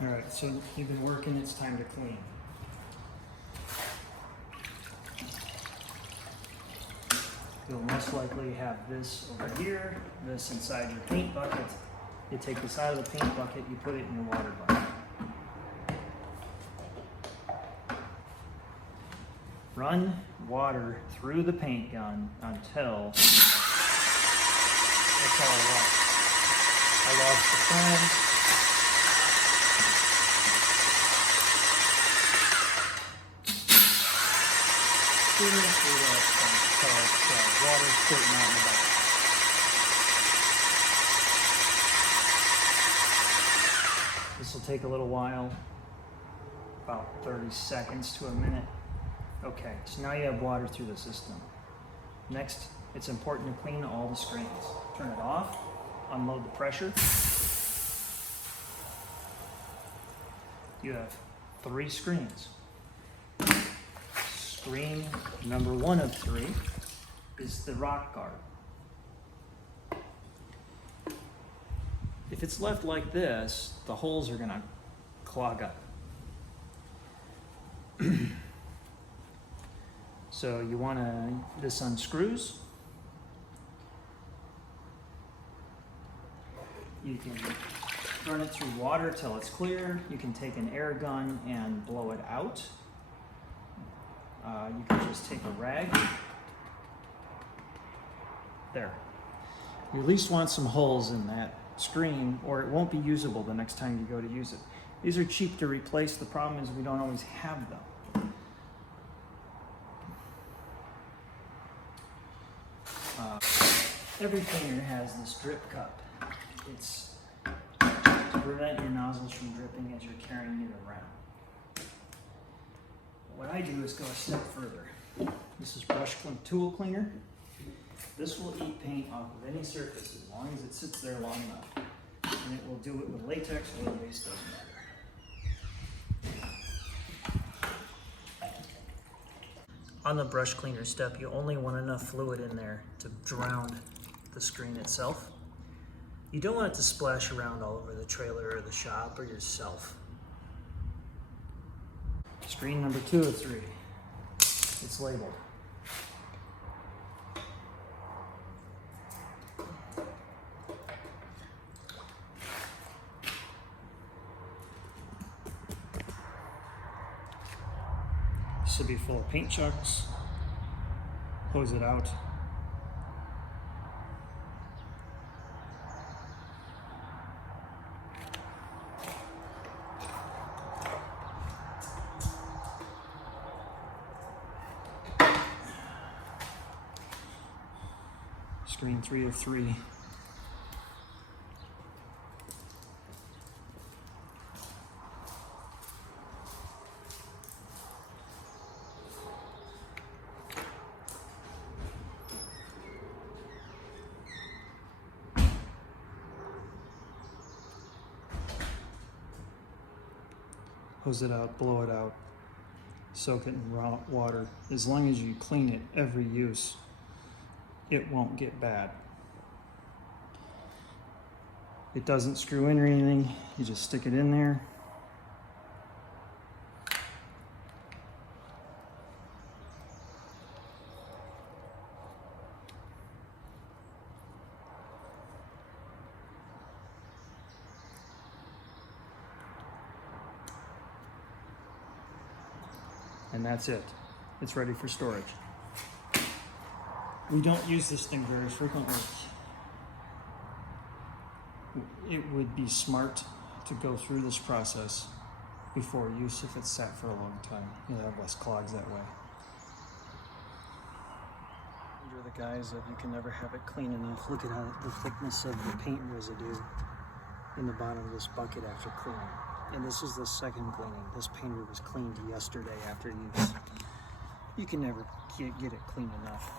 All right, so you've been working, it's time to clean. You'll most likely have this over here, this inside your paint bucket. You take this out of the paint bucket, you put it in your water bucket. Run water through the paint gun until that's all I lost. I lost the foam. Water squirting out in the bucket. This will take a little while, about 30 seconds to a minute. Okay, so now you have water through the system. Next, it's important to clean all the screens. Turn it off, unload the pressure. You have 3 screens. Screen number 1 of 3 is the rock guard. If it's left like this, the holes are gonna clog up. So you wanna, this unscrews. You can run it through water till it's clear. You can take an air gun and blow it out. You can just take a rag. There. You at least want some holes in that screen or it won't be usable the next time you go to use it. These are cheap to replace. The problem is we don't always have them. Every painter has this drip cup. It's to prevent your nozzles from dripping as you're carrying it around. What I do is go a step further. This is brush tool cleaner. This will eat paint off of any surface as long as it sits there long enough. And it will do it with latex, oil base, doesn't matter. On the brush cleaner step, you only want enough fluid in there to drown the screen itself. You don't want it to splash around all over the trailer or the shop or yourself. Screen number 2 of 3. It's labeled. This will be full of paint chunks. Hose it out. Screen 3 of 3. Hose it out, blow it out, soak it in raw water. As long as you clean it every use, it won't get bad. It doesn't screw in or anything. You just stick it in there. And that's it. It's ready for storage. We don't use this thing very frequently. It would be smart to go through this process before use if it's sat for a long time. You'll have less clogs that way. You're the guys that you can never have it clean enough. Look at how the thickness of the paint residue in the bottom of this bucket after cleaning. And this is the second cleaning. This painter was cleaned yesterday after use. You can never get it clean enough.